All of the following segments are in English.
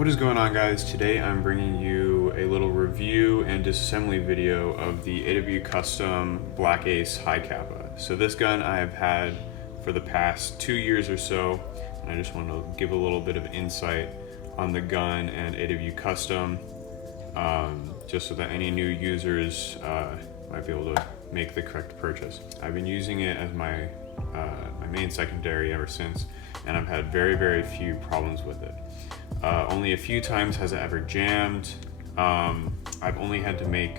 What is going on, guys? Today I'm bringing you a little review and disassembly video of the AW Custom Black Ace High Capa. So this gun I have had for the past 2 years or so, and I just want to give a little bit of insight on the gun and AW Custom, just so that any new users might be able to make the correct purchase. I've been using it as my main secondary ever since, and I've had very few problems with it. Only a few times has it ever jammed. I've only had to make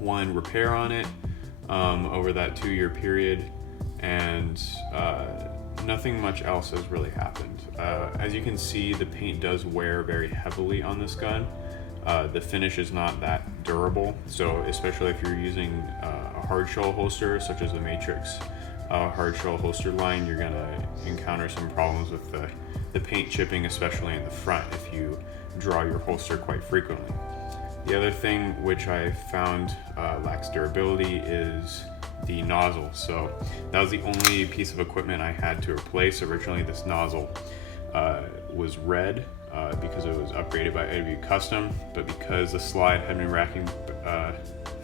one repair on it over that 2-year period, and nothing much else has really happened. As you can see, the paint does wear very heavily on this gun. The finish is not that durable, so especially if you're using a hard shell holster such as the Matrix hard shell holster line, you're gonna encounter some problems with the paint chipping, especially in the front if you draw your holster quite frequently. The other thing which I found lacks durability is the nozzle. So that was the only piece of equipment I had to replace. Originally this nozzle was red because it was upgraded by AW Custom, but because the slide had been racking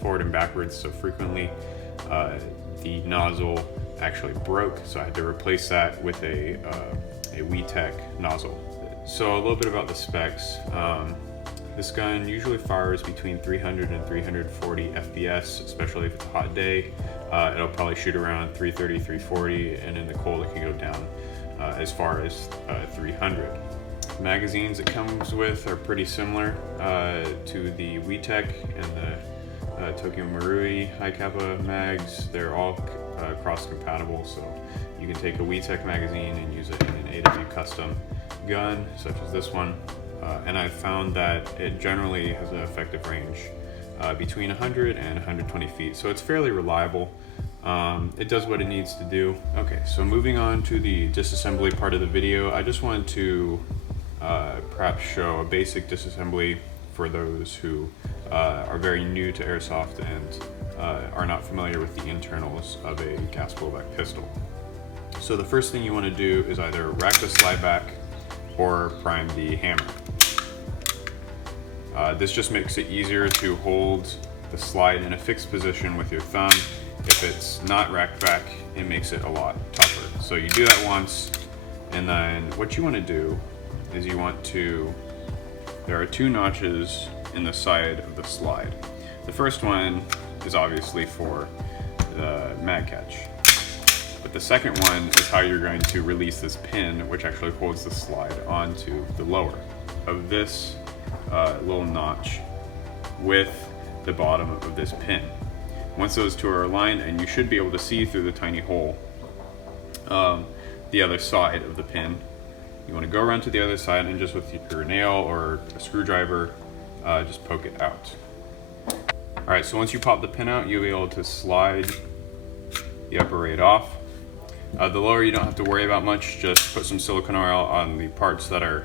forward and backwards so frequently, the nozzle actually broke, so I had to replace that with a Evike nozzle. So a little bit about the specs. This gun usually fires between 300 and 340 FPS, especially if it's a hot day. It'll probably shoot around 330, 340, and in the cold it can go down as far as 300. Magazines it comes with are pretty similar to the Evike and the Tokyo Marui High Capa mags. They're all cross compatible, so you can take a Evike magazine and use it in an AW Custom gun such as this one, and I've found that it generally has an effective range between 100 and 120 feet, so it's fairly reliable. It does what it needs to do. Okay, so moving on to the disassembly part of the video, I just wanted to perhaps show a basic disassembly for those who are very new to Airsoft and are not familiar with the internals of a gas blowback pistol. So the first thing you want to do is either rack the slide back or prime the hammer. This just makes it easier to hold the slide in a fixed position with your thumb. If it's not racked back, it makes it a lot tougher. So you do that once, and then what you want to do is there are 2 notches in the side of the slide. The first one is obviously for the mag catch, but the second one is how you're going to release this pin, which actually holds the slide onto the lower of this little notch with the bottom of this pin. Once those 2 are aligned, and you should be able to see through the tiny hole the other side of the pin, you want to go around to the other side and just with your nail or a screwdriver just poke it out. Alright, so once you pop the pin out, you'll be able to slide the upper right off. The lower you don't have to worry about much, just put some silicone oil on the parts that are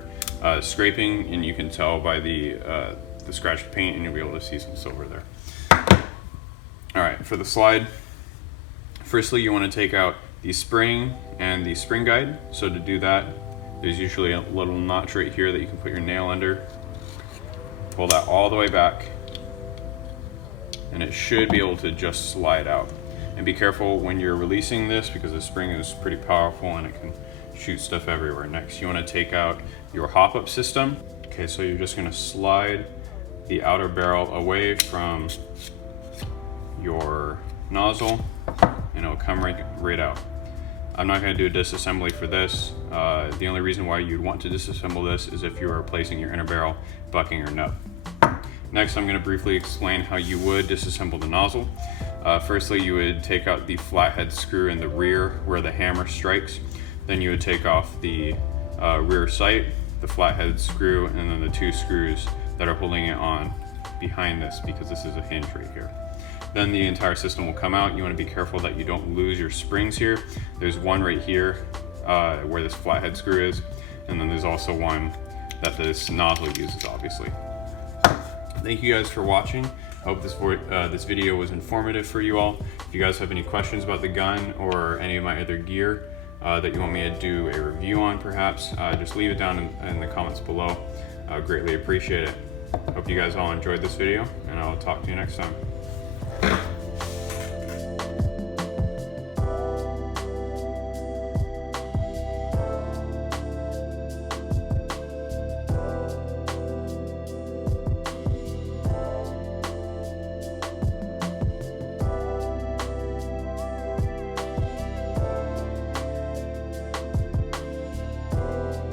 scraping, and you can tell by the scratched paint, and you'll be able to see some silver there. Alright, for the slide, firstly you want to take out the spring and the spring guide. So to do that, there's usually a little notch right here that you can put your nail under. Pull that all the way back, and it should be able to just slide out. And be careful when you're releasing this, because the spring is pretty powerful and it can shoot stuff everywhere. Next, you want to take out your hop-up system. Okay, so you're just going to slide the outer barrel away from your nozzle, and it'll come right out. I'm not going to do a disassembly for this. The only reason why you'd want to disassemble this is if you are replacing your inner barrel, bucking, or nut. Next, I'm going to briefly explain how you would disassemble the nozzle. Firstly, you would take out the flathead screw in the rear where the hammer strikes. Then you would take off the rear sight, the flathead screw, and then the 2 screws that are holding it on behind this, because this is a hinge right here. Then the entire system will come out. You want to be careful that you don't lose your springs here. There's one right here where this flathead screw is, and then there's also one that this nozzle uses, obviously. Thank you guys for watching. I hope this video was informative for you all. If you guys have any questions about the gun or any of my other gear, that you want me to do a review on perhaps, just leave it down in the comments below. I would greatly appreciate it. Hope you guys all enjoyed this video, and I'll talk to you next time.